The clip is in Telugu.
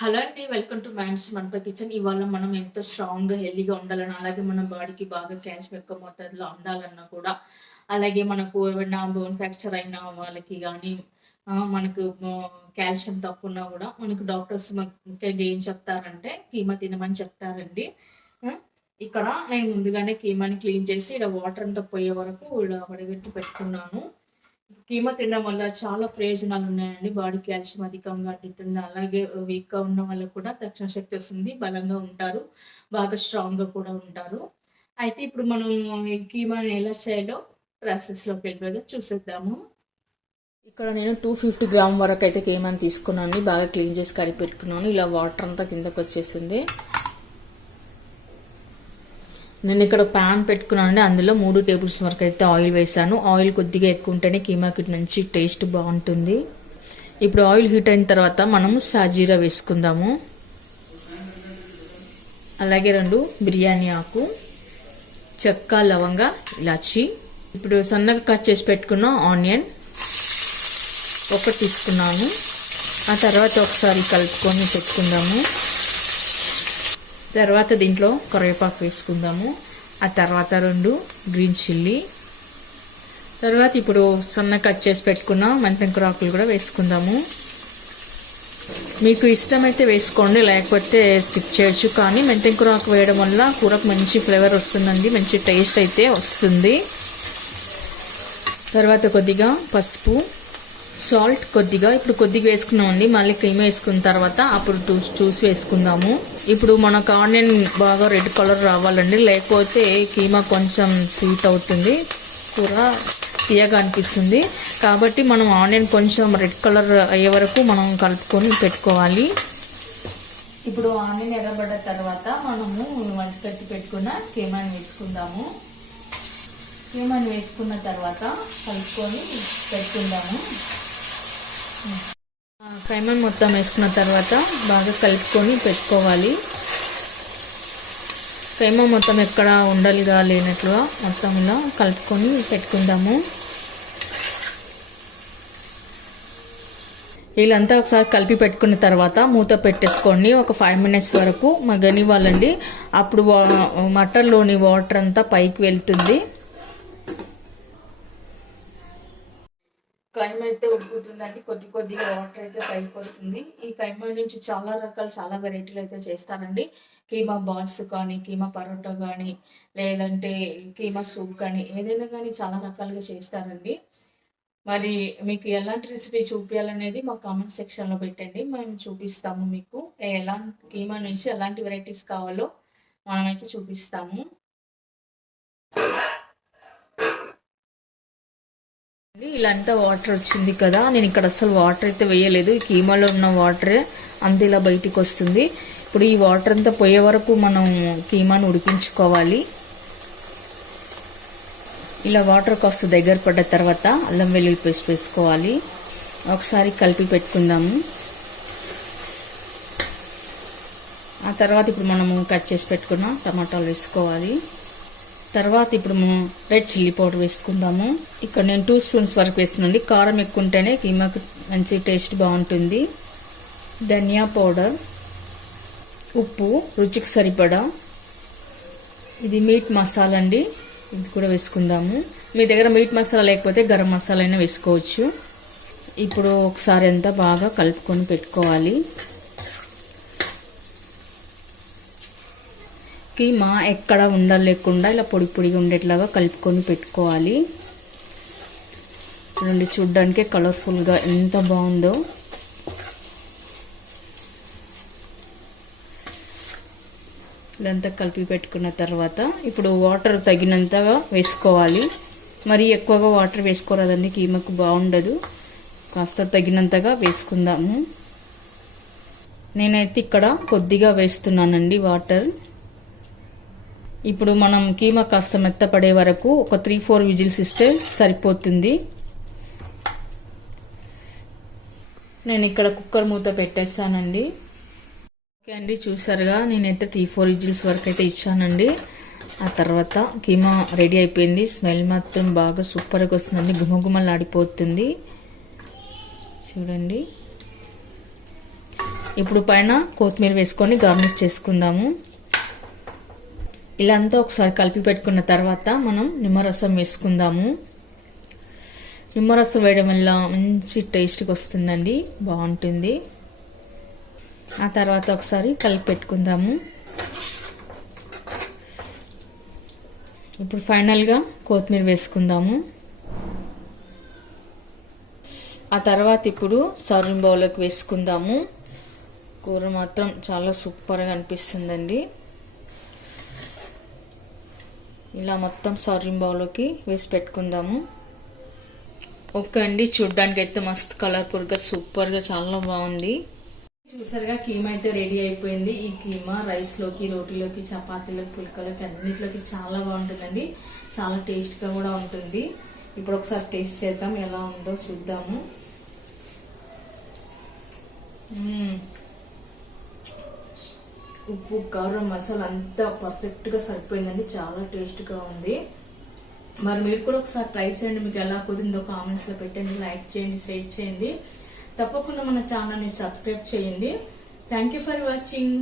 హలో అండి. వెల్కమ్ టు మైండ్స్ మనపై కిచెన్. ఇవాళ మనం ఎంత స్ట్రాంగ్‌గా, హెల్తీగా ఉండాలన్నా, అలాగే మన బాడీకి బాగా కాల్షియం ఎక్కువ మోతాదులో అందాలన్నా కూడా, అలాగే మనకు ఏమైనా బోన్ ఫ్రాక్చర్ అయిన వాళ్ళకి గానీ, మనకు కాల్షియం తక్కువున్నా గూడా, మనకు డాక్టర్స్ ముఖ్యంగా ఏం చెప్తారంటే, కీమా తినమని చెప్తారండి. ఆ! ఇక్కడ నేను ముందుగానే కీమాని క్లీన్ చేసి, ఇలా వాటర్ అంతా పోయే వరకు ఇలా వడగట్టి పెట్టుకున్నాను. కీమా తినడం వల్ల చాలా ప్రయోజనాలున్నాయండి. బాడీ కాల్షియం అధికంగా అందుతుంది. అలాగే వీక్‌గా ఉన్న వాళ్ళకి కూడా తక్షణ శక్తి వస్తుంది. బలంగా ఉంటారు. బాగా స్ట్రాంగ్‌గా కూడా ఉంటారు. అయితే ఇప్పుడు మనం ఈ కీమాని ఎలా చేయాలో ప్రాసెస్‌లోకి వెళ్ళిపోదాం చూసేద్దాము. ఇక్కడ నేను 250 గ్రామ్ వరకు అయితే కీమాని తీసుకున్నాను. బాగా క్లీన్ చేసి కడిగి పెట్టుకున్నాను. ఇలా వాటర్ అంతా కిందకొచ్చేసింది. నేను ఇక్కడ ప్యాన్ పెట్టుకున్నానండి. అందులో 3 టేబుల్ స్పూన్ వరకు అయితే ఆయిల్ వేసాను. ఆయిల్ కొద్దిగా ఎక్కువ ఉంటేనే కీమాకి మంచి టేస్ట్ బాగుంటుంది. ఇప్పుడు ఆయిల్ హీట్ అయిన తర్వాత మనము సాజీరా వేసుకుందాము. అలాగే 2 బిర్యానీ ఆకు, చెక్క, లవంగ, ఇలాచి. ఇప్పుడు సన్నగా కట్ చేసి పెట్టుకున్న ఆనియన్ ఒకటి తీసుకున్నాను. ఆ తర్వాత ఒకసారి కలుపుకొని పెట్టుకుందాము. తర్వాత దీంట్లో కరివేపాకు వేసుకుందాము. ఆ తర్వాత 2 గ్రీన్ చిల్లీ. తర్వాత ఇప్పుడు సన్నగా కట్ చేసి పెట్టుకున్న మెంతికూర ఆకులు కూడా వేసుకుందాము. మీకు ఇష్టమైతే వేసుకోండి, లేకపోతే స్కిప్ చేయొచ్చు. కానీ మెంతికూర ఆకు వేయడం వల్ల కూరకు మంచి ఫ్లేవర్ వస్తుందండి, మంచి టేస్ట్ అయితే వస్తుంది. తర్వాత కొద్దిగా పసుపు, సాల్ట్ కొద్దిగా. ఇప్పుడు కొద్దిగా వేసుకున్నామండి. మళ్ళీ కీమా వేసుకున్న తర్వాత అప్పుడు చూసి వేసుకుందాము. ఇప్పుడు మనకు ఆనియన్ బాగా రెడ్ కలర్ రావాలండి, లేకపోతే కీమా కొంచెం స్వీట్ అవుతుంది, కూర తీయగా అనిపిస్తుంది. కాబట్టి మనం ఆనియన్ కొంచెం రెడ్ కలర్ అయ్యే వరకు మనం కలుపుకొని పెట్టుకోవాలి. ఇప్పుడు ఆనియన్ ఎర్రబడ్డ తర్వాత మనము వంట కట్టి పెట్టుకున్న కీమాని వేసుకుందాము. కీమాని వేసుకున్న తర్వాత కలుపుకొని పెట్టుకుందాము. కైమాన్ మొత్తం వేసుకున్న తర్వాత బాగా కలుపుకొని పెట్టుకోవాలి. కైమా మొత్తం ఎక్కడ ఉండలుగా లేనట్లుగా మొత్తం ఇలా కలుపుకొని పెట్టుకుందాము. వీళ్ళంతా ఒకసారి కలిపి పెట్టుకున్న తర్వాత మూత పెట్టేసుకోండి. ఒక 5 మినిట్స్ వరకు మగ్గనివ్వాలండి. అప్పుడు మటన్లోని వాటర్ అంతా పైకి వెళ్తుంది. కైమా అయితే ఉడుకుతుందండి. కొద్దిగా వాటర్ అయితే పైకి వస్తుంది. ఈ కైమా నుంచి చాలా వెరైటీలు అయితే చేస్తానండి. కీమా బాల్స్ కానీ, కీమా పరోటా కానీ, లేదంటే కీమా సూప్ కానీ, ఏదైనా కానీ చాలా రకాలుగా చేస్తారండి. మరి మీకు ఎలాంటి రెసిపీ చూపించాలనేది మా కామెంట్ సెక్షన్లో పెట్టండి, మేము చూపిస్తాము. మీకు కీమా నుంచి ఎలాంటి వెరైటీస్ కావాలో మనమైతే చూపిస్తాము. ఇలాంతా వాటర్ వచ్చింది కదా, నేను ఇక్కడ అసలు వాటర్ అయితే వేయలేదు. ఈ కీమాలో ఉన్న వాటరే అంత ఇలా బయటికి వస్తుంది. ఇప్పుడు ఈ వాటర్ అంతా పోయే వరకు మనం కీమాను ఉడికించుకోవాలి. ఇలా వాటర్ కాస్త దగ్గర పడ్డ తర్వాత అల్లం వెల్లుల్లి పేస్ట్ వేసుకోవాలి. ఒకసారి కలిపి పెట్టుకుందాము. ఆ తర్వాత ఇప్పుడు మనము కట్ చేసి పెట్టుకున్న టమాటాలు వేసుకోవాలి. తర్వాత ఇప్పుడు మనం రెడ్ చిల్లీ పౌడర్ వేసుకుందాము. ఇక్కడ నేను 2 స్పూన్స్ వరకు వేస్తున్నాండి. కారం ఎక్కువ ఉంటేనే కీమాకు మంచి టేస్ట్ బాగుంటుంది. ధనియా పౌడర్, ఉప్పు రుచికి సరిపడా, ఇది మీట్ మసాలా అండి, ఇది కూడా వేసుకుందాము. మీ దగ్గర మీట్ మసాలా లేకపోతే గరం మసాలా అయినా వేసుకోవచ్చు. ఇప్పుడు ఒకసారి అంతా బాగా కలుపుకొని పెట్టుకోవాలి. కీమా ఎక్కడ ఉండలేకుండా ఇలా పొడి పొడిగా ఉండేట్లాగా కలుపుకొని పెట్టుకోవాలి. చూడండి, చూడ్డానికి కలర్ఫుల్గా ఎంత బాగుందో. ఇదంతా కలిపి పెట్టుకున్న తర్వాత ఇప్పుడు వాటర్ తగినంతగా వేసుకోవాలి. మరి ఎక్కువగా వాటర్ వేసుకోరాదండి, కీమాకు బాగుండదు. కాస్త తగినంతగా వేసుకుందాము. నేనైతే ఇక్కడ కొద్దిగా వేస్తున్నానండి వాటర్. ఇప్పుడు మనం కీమా కాస్త మెత్తపడే వరకు ఒక 3-4 విజిల్స్ ఇస్తే సరిపోతుంది. నేను ఇక్కడ కుక్కర్ మూత పెట్టేస్తానండి. ఓకే అండి, చూసారుగా నేనైతే 3-4 విజిల్స్ వరకు అయితే ఇచ్చానండి. ఆ తర్వాత కీమా రెడీ అయిపోయింది. స్మెల్ మాత్రం బాగా సూపర్గా వస్తుందండి, గుమగుమలాడిపోతుంది. చూడండి, ఇప్పుడు పైన కొత్తిమీర వేసుకొని గార్నిష్ చేసుకుందాము. ఇలా అంతా ఒకసారి కలిపి పెట్టుకున్న తర్వాత మనం నిమ్మరసం వేసుకుందాము. నిమ్మరసం వేయడం వల్ల మంచి టేస్ట్గా వస్తుందండి, బాగుంటుంది. ఆ తర్వాత ఒకసారి కలిపి పెట్టుకుందాము. ఇప్పుడు ఫైనల్గా కొత్తిమీర వేసుకుందాము. ఆ తర్వాత ఇప్పుడు సర్వింగ్ బౌల్లోకి వేసుకుందాము. కూర మాత్రం చాలా సూపర్గా అనిపిస్తుందండి. ఇలా మొత్తం సర్వింగ్ బౌల్లోకి వేసి పెట్టుకుందాము. ఓకే అండి, చూడ్డానికి అయితే మస్తు కలర్ఫుల్గా సూపర్గా చాలా బాగుంది. చూసారుగా కీమా అయితే రెడీ అయిపోయింది. ఈ కీమా రైస్లోకి, రోటీలోకి, చపాతీలోకి, పుల్కలోకి అన్నిట్లోకి చాలా బాగుంటుందండి. చాలా టేస్ట్గా కూడా ఉంటుంది. ఇప్పుడు ఒకసారి టేస్ట్ చేద్దాం, ఎలా ఉందో చూద్దాము. ఉప్పు, కారం, మసాలా అంతా పర్ఫెక్ట్గా సరిపోయిందండి. చాలా టేస్ట్గా ఉంది. మరి మీరు కూడా ఒకసారి ట్రై చేయండి. మీకు ఎలా కుదిరిందో కామెంట్స్లో పెట్టండి, లైక్ చేయండి, షేర్ చేయండి. తప్పకుండా మన ఛానల్ని సబ్స్క్రైబ్ చేయండి. Thank you for watching.